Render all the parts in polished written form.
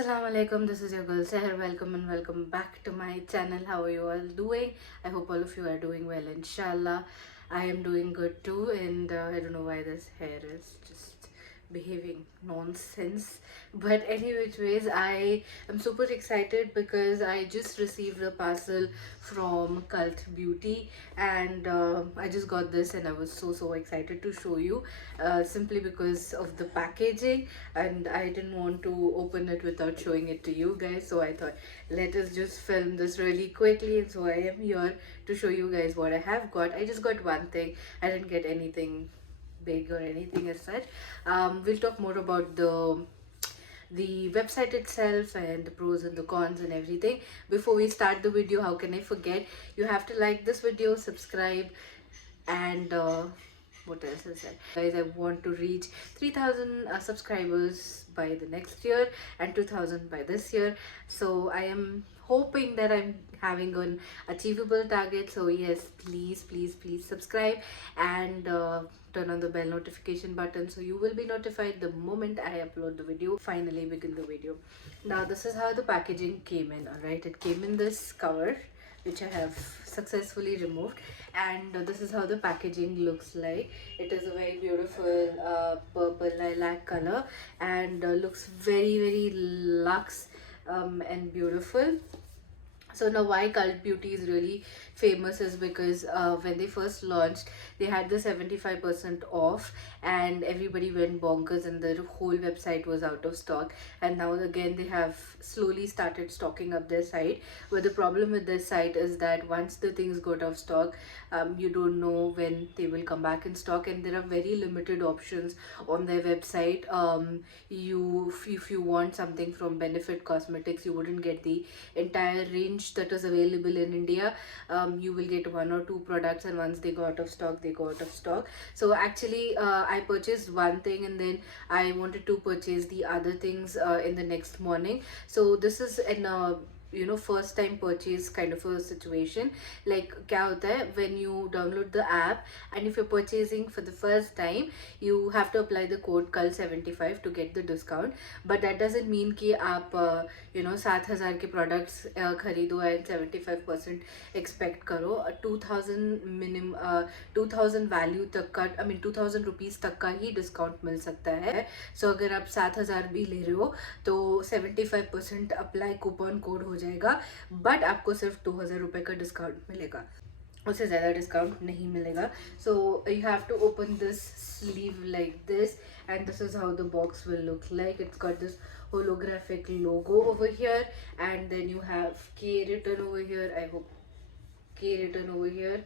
Assalamu alaikum, this is your girl Saher. Welcome and welcome back to my channel. How are you all doing? I hope all of you are doing well, inshallah. I am doing good too, and I don't know why this hair is just behaving nonsense. But any which ways, I am super excited because I just received a parcel from Cult Beauty, and I just got this, and I was so excited to show you, simply because of the packaging, and I didn't want to open it without showing it to you guys. So I thought, let us just film this really quickly, and so I am here to show you guys what I have got. I just got one thing. I didn't get anything big or anything as such. We'll talk more about the website itself and the pros and the cons and everything. Before we start the video, how can I forget, you have to like this video, subscribe, and what else is that, guys? I want to reach 3,000 subscribers by the next year and 2,000 by this year. So I am hoping that I'm having an achievable target. So yes, please subscribe and turn on the bell notification button so you will be notified the moment I upload the video. Finally begin the video. Now this is how the packaging came in. All right, it came in this cover which I have successfully removed, and this is how the packaging looks like. It is a very beautiful purple lilac color, and looks very luxe and beautiful. So now why Cult Beauty is really famous is because when they first launched, they had the 75% off, and everybody went bonkers, and the whole website was out of stock. And now again they have slowly started stocking up their site, but the problem with this site is that once the things go out of stock, you don't know when they will come back in stock, and there are very limited options on their website. If you want something from Benefit Cosmetics, you wouldn't get the entire range that is available in India. You will get one or two products, and once they go out of stock, they go out of stock. So actually I purchased one thing, and then I wanted to purchase the other things in the next morning. So this is an first time purchase kind of a situation. Like क्या होता है, when you download the app and if you're purchasing for the first time, you have to apply the code CUL75 to get the discount. But that doesn't mean कि आप 7,000 के products खरीदो and 75% expect करो. 2,000 minimum 2,000 value तक का, I mean 2,000 rupees तक का ही discount मिल सकता है. सो अगर आप 7,000 भी ले रहे हो तो 75% अप्लाई कूपन कोड हो जाएगा, बट आपको सिर्फ 2,000 रुपये का डिस्काउंट मिलेगा, उससे ज़्यादा डिस्काउंट नहीं मिलेगा. So you have to open this sleeve like this, and this is how the box will look like. It's got this holographic logo over here, and then you have K written over here. I hope K written over here.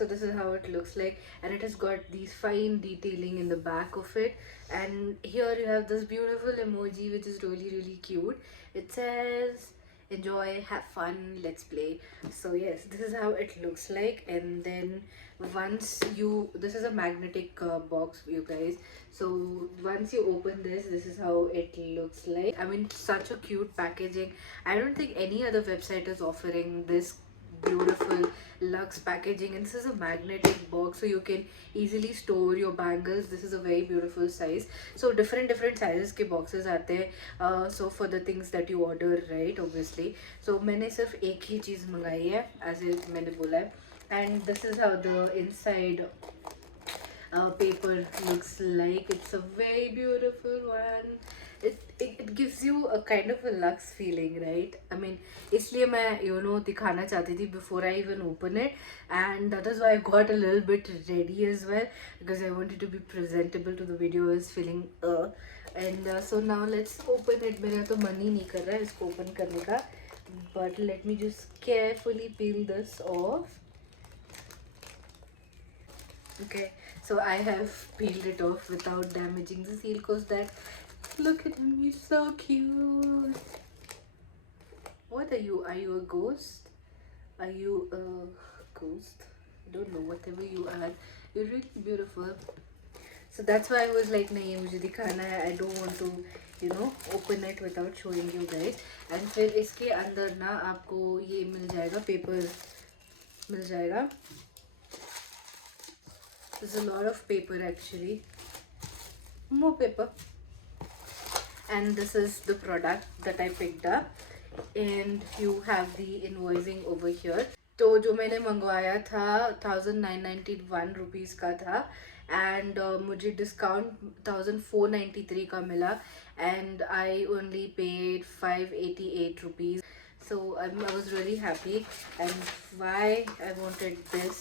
So this is how it looks like, and it has got these fine detailing in the back of it. And here you have this beautiful emoji which is really cute. It says enjoy, have fun, let's play. So yes, this is how it looks like. And then this is a magnetic box, you guys. So once you open this is how it looks like. I mean, such a cute packaging. I don't think any other website is offering this beautiful luxe packaging, and this is a magnetic box, so you can easily store your bangles. This is a very beautiful size. So different sizes के boxes आते हैं, so for the things that you order, right, obviously. So मैंने सिर्फ एक ही चीज़ मंगाई है, as मैंने बोला है. And this is how the inside paper looks like. It's a very beautiful one. It gives you a kind of a luxe feeling, right? I mean, इसलिए मैं दिखाना चाहती थी before I even open it, and that is why I got a little bit ready as well, because I wanted to be presentable to the video. I was feeling and so now let's open it. मेरा तो मन ही नहीं कर रहा है इसको open करने का, but let me just carefully peel this off. Okay, so I have peeled it off without damaging the seal, because that, look at him, he's so cute. What are you? Are you a ghost? Are you a ghost? I don't know, whatever you are, you're really beautiful. So that's why I was like, nahi, mujhe dikhana hai. I don't want to open it without showing you guys. And फिर इसके अंदर ना आपको ये मिल जाएगा, paper मिल जाएगा. There's a lot of paper actually, more paper. and this is the product that I picked up, and you have the invoicing over here. तो जो मैंने मंगवाया था 1991 रुपीज़ का था, एंड मुझे डिस्काउंट 1493 का मिला, and I only paid 588 rupees. So I was really happy. And why I wanted this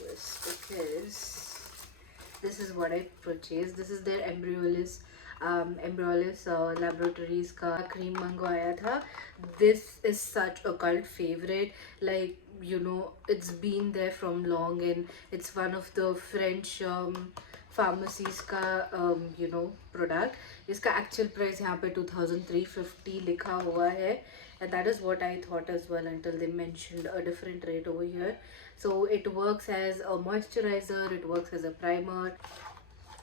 was because this is what I purchased. This is their Embryolisse Laboratories का cream मंगवाया था. This is such a cult favorite. Like, you know, it's been there from long, and it's one of the French pharmacies का you know product. इसका actual price यहाँ पे 2350 लिखा हुआ है, and that is what I thought as well until they mentioned a different rate over here. So it works as a moisturizer, it works as a primer,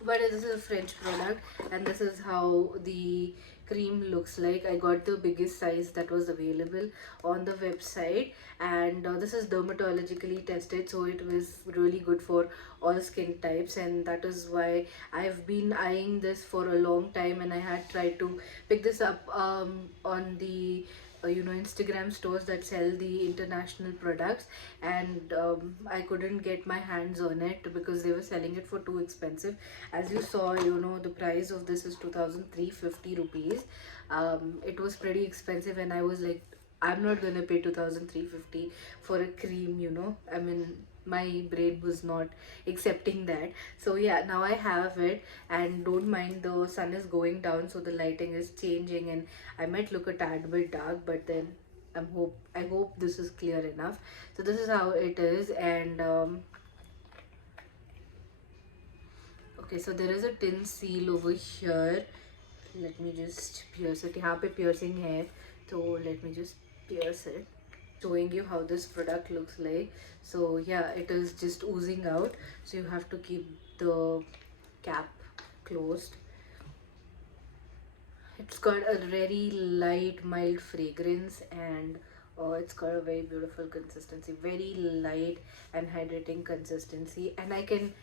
but this is a French product, and this is how the cream looks like. I got the biggest size that was available on the website, and this is dermatologically tested, so it was really good for all skin types, and that is why I've been eyeing this for a long time, and I had tried to pick this up on the you know, Instagram stores that sell the international products, and I couldn't get my hands on it because they were selling it for too expensive. As you saw, you know, the price of this is 2350 rupees. It was pretty expensive, and I was like, I'm not gonna pay 2350 for a cream, you know. I mean, my brain was not accepting that. So yeah, now I have it, and don't mind, the sun is going down, so the lighting is changing, and I might look a tad bit dark, but then I hope this is clear enough. So this is how it is, and okay, so there is a tin seal over here. Let me just pierce it. यहाँ पे piercing है, so let me just pierce it, showing you how this product looks like. So yeah, it is just oozing out, so you have to keep the cap closed. It's got a very light, mild fragrance, and it's got a very beautiful consistency, very light and hydrating consistency, and I can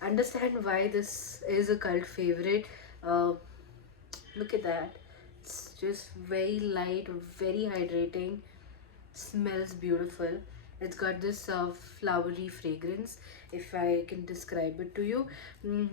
understand why this is a cult favorite. Look at that. It's just very light, very hydrating, smells beautiful. It's got this flowery fragrance, if I can describe it to you.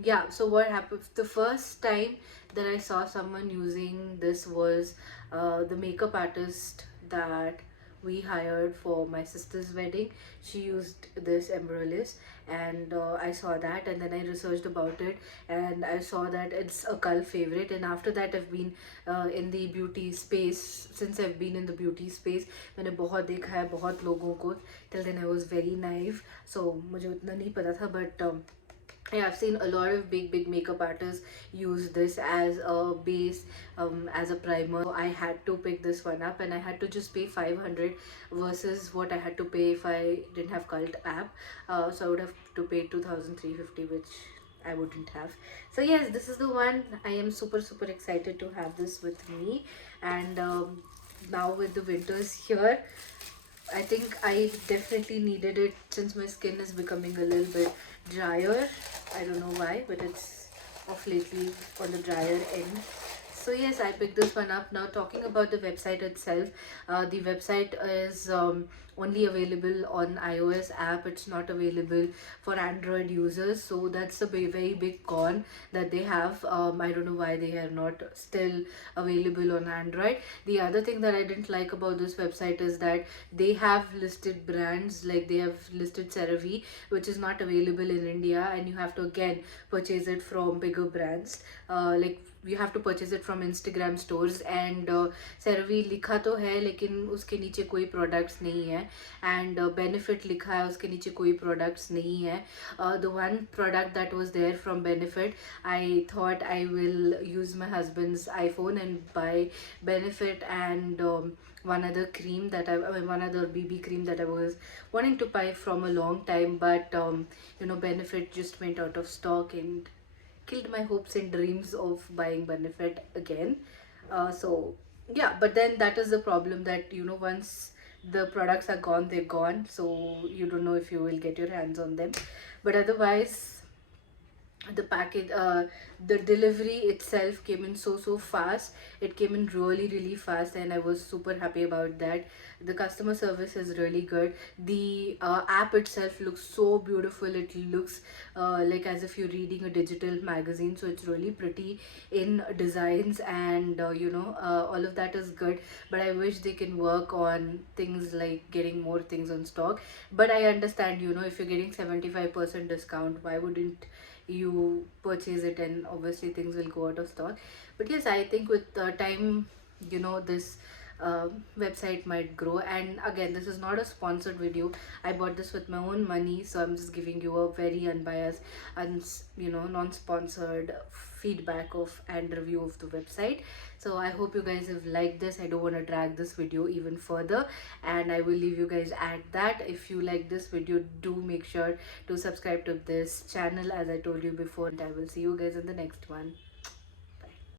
Yeah, so what happened the first time that I saw someone using this was the makeup artist that we hired for my sister's wedding. She used this Embryolisse, and I saw that, and then I researched about it, and I saw that it's a cult favorite. And after that, I've been in the beauty space. Since I've been in the beauty space, मैंने बहुत देखा है बहुत लोगों को. Till then I was very naive, so मुझे उतना नहीं पता था, but yeah, I've seen a lot of big makeup artists use this as a base, as a primer. I had to pick this one up, and I had to just pay 500 versus what I had to pay if I didn't have Cult app. So I would have to pay 2350, which I wouldn't have. So yes, this is the one. I am super excited to have this with me, and now with the winters here, I think I definitely needed it since my skin is becoming a little bit drier. I don't know why, but it's off lately on the drier end. So yes, I picked this one up. Now talking about the website itself, the website is only available on iOS app. It's not available for Android users, so that's a very big con that they have. I don't know why they are not still available on Android. The other thing that I didn't like about this website is that they have listed brands, like they have listed CeraVe, which is not available in India, and you have to again purchase it from bigger brands. Like you have to purchase it from Instagram stores, and CeraVe लिखा तो है लेकिन उसके नीचे कोई products नहीं है, and Benefit लिखा है उसके नीचे कोई products नहीं है. The one product that was there from Benefit, I thought I will use my husband's iPhone and buy Benefit and one other cream that I mean, one other BB cream that I was wanting to buy from a long time, but you know, Benefit just went out of stock and killed my hopes and dreams of buying Benefit again. So yeah, but then that is the problem, that you know, once the products are gone, they're gone, so you don't know if you will get your hands on them. But otherwise, the package, the delivery itself came in so fast. It came in really fast, and I was super happy about that. The customer service is really good. The app itself looks so beautiful. It looks like as if you're reading a digital magazine, so it's really pretty in designs, and all of that is good. But I wish they can work on things like getting more things on stock. But I understand, if you're getting 75% discount, why wouldn't you purchase it, and obviously things will go out of stock. But yes, I think with time, this website might grow. And again, this is not a sponsored video. I bought this with my own money, so I'm just giving you a very unbiased and non-sponsored feedback of and review of the website. So I hope you guys have liked this. I don't want to drag this video even further, and I will leave you guys at that. If you like this video, do make sure to subscribe to this channel as I told you before, and I will see you guys in the next one.